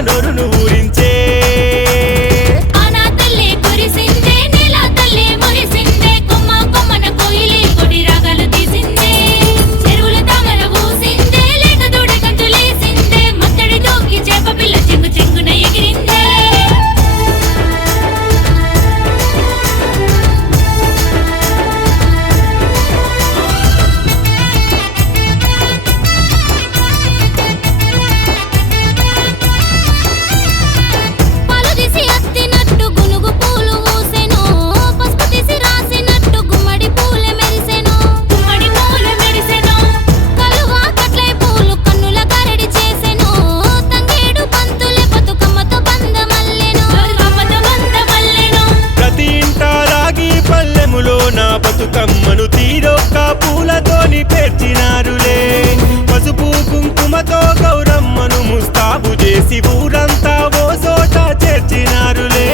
నోరును ఊరించే బతుకమ్మను తీరొక్క పూలతోని పేర్చినారులే పసుపు కుంకుమతో గౌరమ్మను ముస్తాబు చేసి ఊరంతా ఓ చోట చేర్చినారులే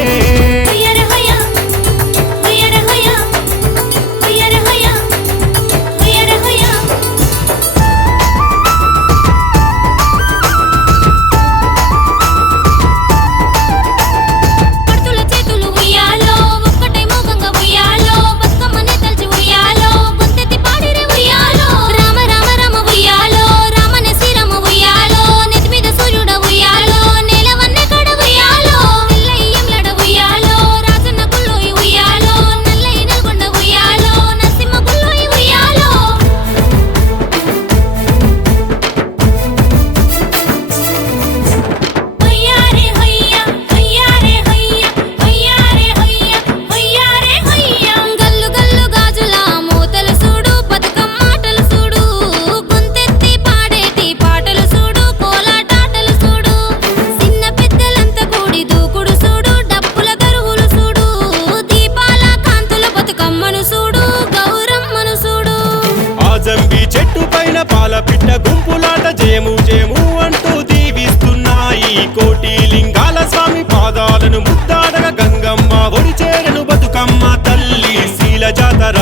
చెట్టు పైన పాల పిట్ట గుంపులాట జయము జయము అంటూ దీవిస్తున్నాయి కోటి లింగాల స్వామి పాదాలను ముద్దాడగా గంగమ్మ ఒడి చేరను బతుకమ్మ తల్లి శీల జాతర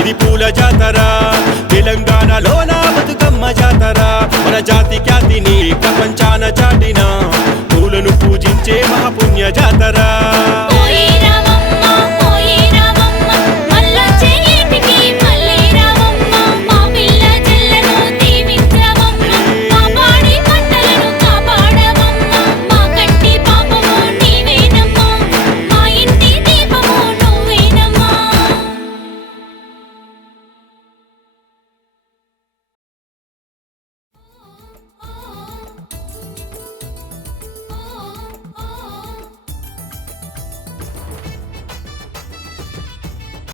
ఇది పూల జాతర తెలంగాణలోన బతుకమ్మ జాతర మన జాతి ఖ్యాతిని ప్రపంచాన చాటిన పూలను పూజించే మహాపుణ్య జాతర